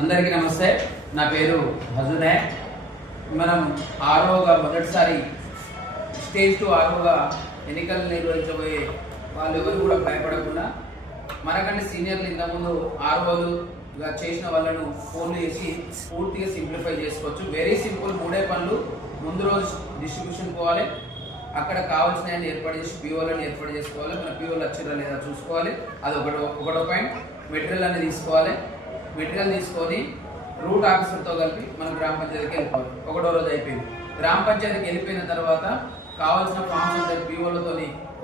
అందరికీ నమస్తే. నా పేరు హజునే. మనం ఆర్ఓగా మొదటిసారి స్టేజ్ 2 ఆర్ఓగా ఎన్నికలు నిర్వహించబోయే వాళ్ళు ఎవరు కూడా భయపడకుండా మనకంటే సీనియర్లు ఇంతకుముందు ఆర్ఓలుగా చేసిన వాళ్ళను ఫోన్లు చేసి పూర్తిగా సింప్లిఫై చేసుకోవచ్చు. Very simple. 3 పనులు. ముందు రోజు డిస్ట్రిబ్యూషన్ పోవాలి, అక్కడ కావాల్సిన ఏర్పాటు చేసి పీఓలను ఏర్పాటు చేసుకోవాలి, మన పీఓలు వచ్చారా లేదా చూసుకోవాలి. అది ఒకటో పాయింట్. మెటీరియల్ అనేది తీసుకోవాలి. మెటీరియల్ తీసుకొని రూట్ ఆఫీసర్తో కలిపి మనం గ్రామ పంచాయతీకి వెళ్ళిపోవాలి. ఒకటో రోజు అయిపోయింది. గ్రామ పంచాయతీకి వెళ్ళిపోయిన తర్వాత కావాల్సిన ఫామ్స్ అందరి పీఓలతో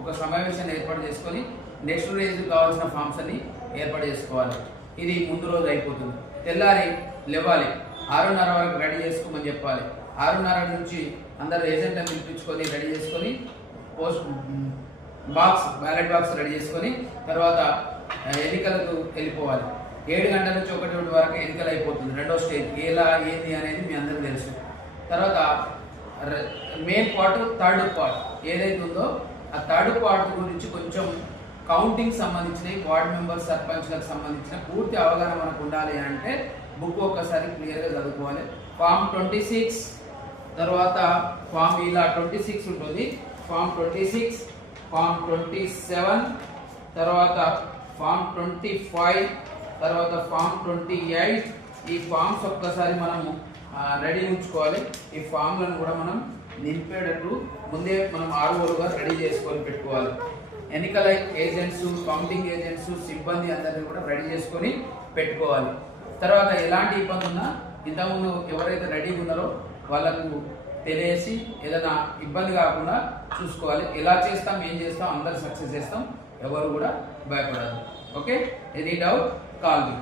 ఒక సమావేశాన్ని ఏర్పాటు చేసుకొని నెక్స్ట్ రోజు కావాల్సిన ఫామ్స్ అన్ని ఏర్పాటు చేసుకోవాలి. ఇది ముందు రోజు అయిపోతుంది. తెల్లారి లేవాలి, 6:30 వరకు రెడీ చేసుకోమని చెప్పాలి. 6:30 నుంచి అందరు ఏజెంట్ అని పిలిపించుకొని రెడీ చేసుకొని బ్యాలెట్ బాక్స్ రెడీ చేసుకొని తర్వాత ఎన్నికలకు వెళ్ళిపోవాలి. 7 గంటల నుంచి 1 వరకు ఎన్నికలు అయిపోతుంది. రెండో స్టేజ్ ఎలా ఏంది అనేది మీ అందరికీ తెలుసు. తర్వాత మెయిన్ పార్ట్, థర్డ్ పార్ట్ ఏదైతే ఉందో ఆ థర్డ్ పార్ట్ గురించి కొంచెం కౌంటింగ్ సంబంధించిన వార్డ్ మెంబర్ సర్పంచ్లకు సంబంధించిన పూర్తి అవగాహన మనకు ఉండాలి అంటే బుక్ ఒక్కసారి క్లియర్గా చదువుకోవాలి. ఫామ్ 26 తర్వాత ఫామ్ ఇలా 26 ఉంటుంది. ఫామ్ 26, ఫామ్ 27, తర్వాత ఫామ్ 25, తర్వాత ఫామ్ 28. ఈ ఫామ్స్ ఒక్కసారి మనము రెడీ ఉంచుకోవాలి. ఈ ఫామ్లను కూడా మనం నింపేటట్టు ముందే మనం ఆర్ఓలుగా రెడీ చేసుకొని పెట్టుకోవాలి. ఎన్నికల ఏజెంట్స్, కౌంటింగ్ ఏజెంట్స్, సిబ్బంది అందరినీ కూడా రెడీ చేసుకొని పెట్టుకోవాలి. తర్వాత ఎలాంటి ఇబ్బంది ఉన్నా ఇంతకుముందు ఎవరైతే రెడీగా ఉన్నారో వాళ్ళకు తెలియసి ఏదైనా ఇబ్బంది కాకుండా చూసుకోవాలి. ఎలా చేస్తాం, ఏం చేస్తాం, అందరు సక్సెస్ చేస్తాం. ఎవరు కూడా భయపడదు. ఓకే, ఎనీ డౌట్ కాల్ మీ.